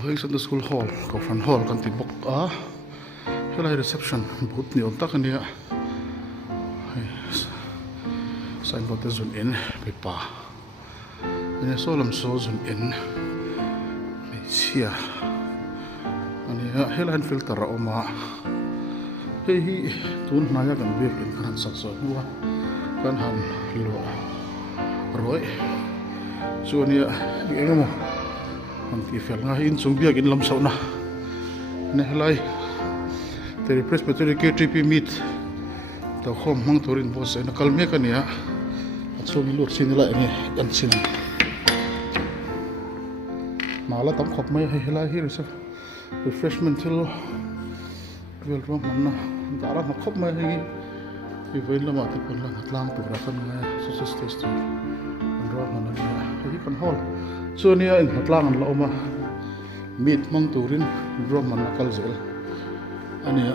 Hei Sunday School Hall, Conference Hall kan tibok helai reception but ni om tak ania. Sign board zone in pipa. Ini solam so zone in. Mesia. Ania helai filter oma. Hei tun naya kan biak in kan sakso nuwa kan han lo roi. So ania engamo. Anti fel nga in sung biak in lam sauna ne helai te presbytery KTP meet ta khom mang thorin boss na kalme kania achum lu sinila ni kan sin mala tam khop mai helai here is refreshment til wel rom manna dara ma khop mai hi vein lama ti pon lang atlang tu ra kan nga so test ro manna hi kan hol Sonia in matlangan la oma meet mang turin drum man nakal zel ania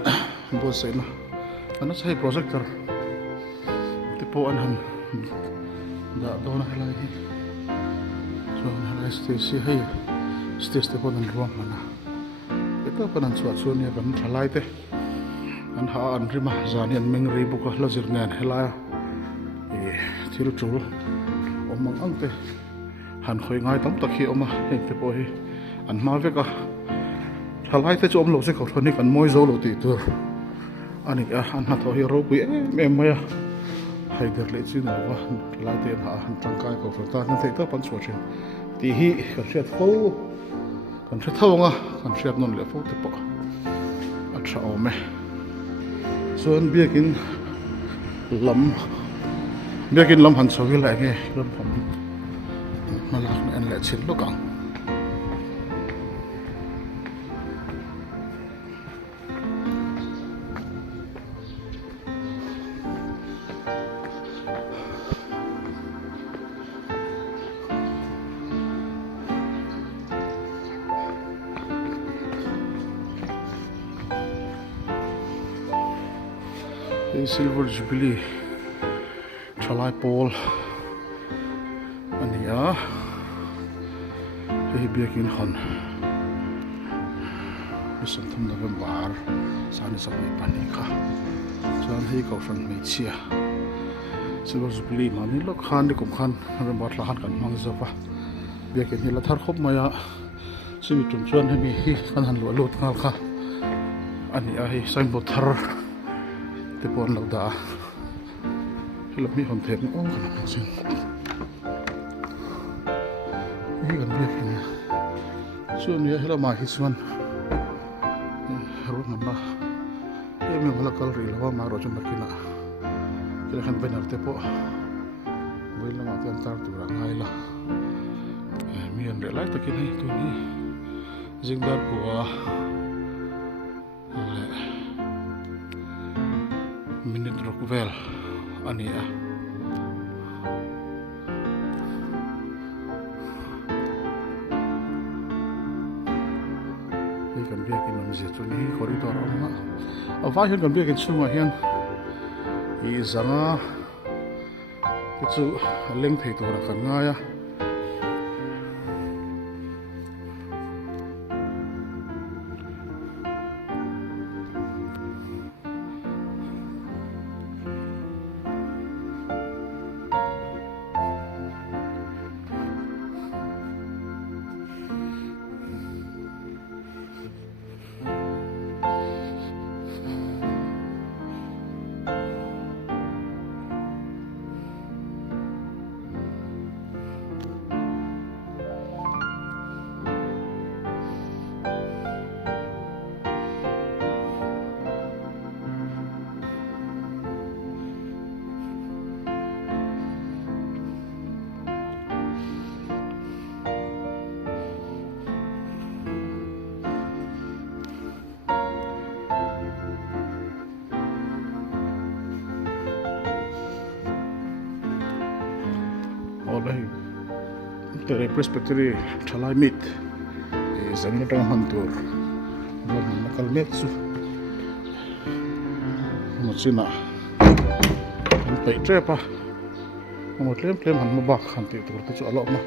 boss na ana sai projector tipo an da dona helai so na stage hai stage te pon drum man eta panan Sonia kan thalai te an ha an rima zanian mengri buka lazir ngan helai thil tur omang angte han khoi ngai tam takhi oma hekte po hi an ma veka thalai te chom lo se ko thoni kan moi zo lo ti tur ani an ha tho hi ro pi em maya haider le chin wa la te ha han tangkai ko ta na te ta pan so chen ti hi kan set fo kan set thawanga kan set non le fo te po a tha ome so an biakin lam han so gi la nge ram phom malak na anlet sin lokang Silver Jubilee Chalai Paul ania hei biakin han bisam thum November sani sak mai pani kha chan hei ko fan mai chia Silver Jubilee mani lok khan ni kum khan November la han kan mang zapa biakin hi la thar khop maya simi tum chuan hemi hi kan han lo lut ngal kha ania hei sain bo thar te pon lo da hello mi hon thep o kan sin hi kan biak ni chuan ya hela ma hi chuan ro na me wala kal ri lawa ma ro chon makina kila kan banner te po wel na ma tan tar tu ra ngai la mi an re lai takin hi tu ni jingdar ko le minute rockvel ania kan biakin nam zia chu ni corridor ama avai hian kan biakin chunga hian I zanga chu leng thei tora kan ngaya Tere presbytery Chalai meet zangi tang hantur bon nakal met su mochina pai trepa mo tlem han mo bak han ti tur chu alo ma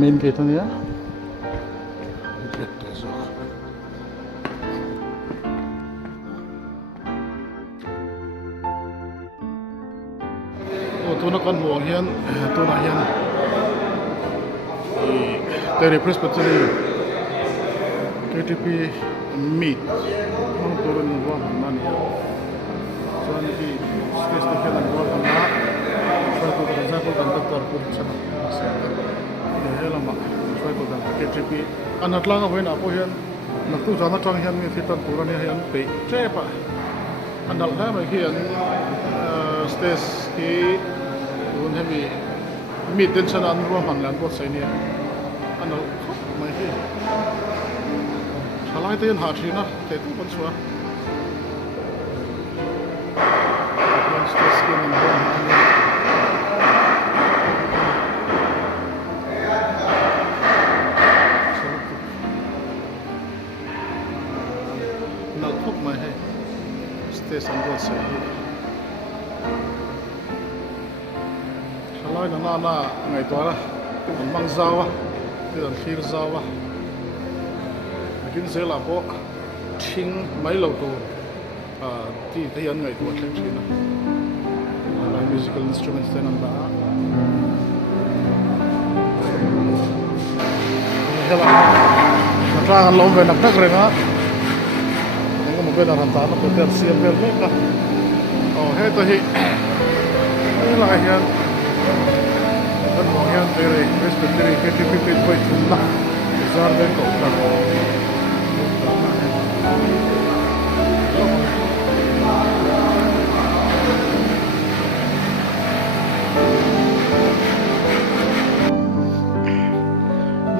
main gate ani ya gate te zo tuna kan mo hian tuna hian Terry Presbytery KTP meet ang turun ng buwan man ya so ano ki stress na kailan buwan ang na so ito ka sa kung conductor ko sa helama so ito ka KTP anat lang ako na po yan nagtu sana tang hian ni fitan turan ni hian pe trepa andal ha mai hian stress ki un hemi meet den sana an buwan hanglan po sa niya ano mai hian halai te ha thina te tu kon chua kon stress ke min bon na thok mai hai station go se hi halai na na ngai to la mang zawa te dan khir zawa kinh tế là có thinh mấy lâu tu thì thấy anh ngày tuổi thinh thinh là musical instruments tên anh đã thế là ra anh lồng về nắp đất rồi đó những cái một bên là làm tán nó có tiền xiêm về hết cả hết tôi hi đây là hiện rất mong hiện về Presbytery cái chuyện bị quay chung lại ra bên cổng là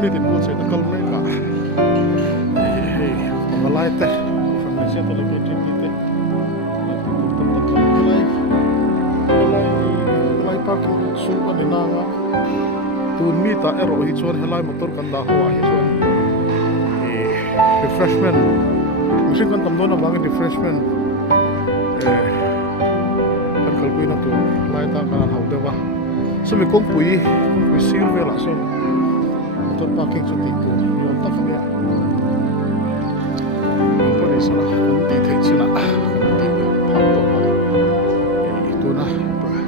ini timbul saya tekal mereka malah teh sampai saya tuh lebih cerita mulai parking sumpah di nanga tuh mita ero hicuan helai motor kandah hoa hicuan refreshment mungkin kan tamdo na bagi refreshment kan kalpui na tuh lai ta kanan hau dewa so mi kong pui silver lah so motor parking so tiko yon ta kami apa ni sana nanti thechina nanti phamto pa itu na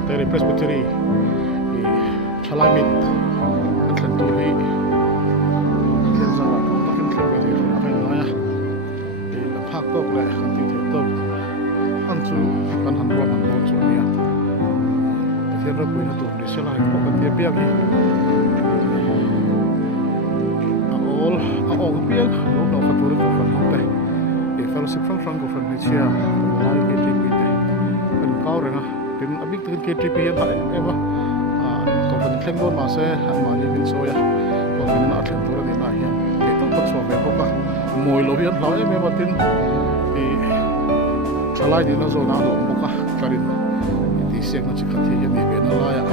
Terry Presbytery chalamit kan tlantu hi kan zara kan tlantu hi na kai na ya la phak tok le kan ti the tok an chu kan han ro man mo chu ya the ro pui na tu ni sela ko kan ti pia ki all piang lo no fatur ko kan te e fellowship from ko from chia lai ke ti pi te kan kau renga tin abik tin ke ti pi ya ba e ba ko kan thleng don ma se ma ni min so ya ko min na thlen tur ni na hian e to ko so ve ko ka moi lo hian hlai me ba tin e thalai ni na zo na lo mo ka tlarin ti sek na chi ka thi ya ni be na la ya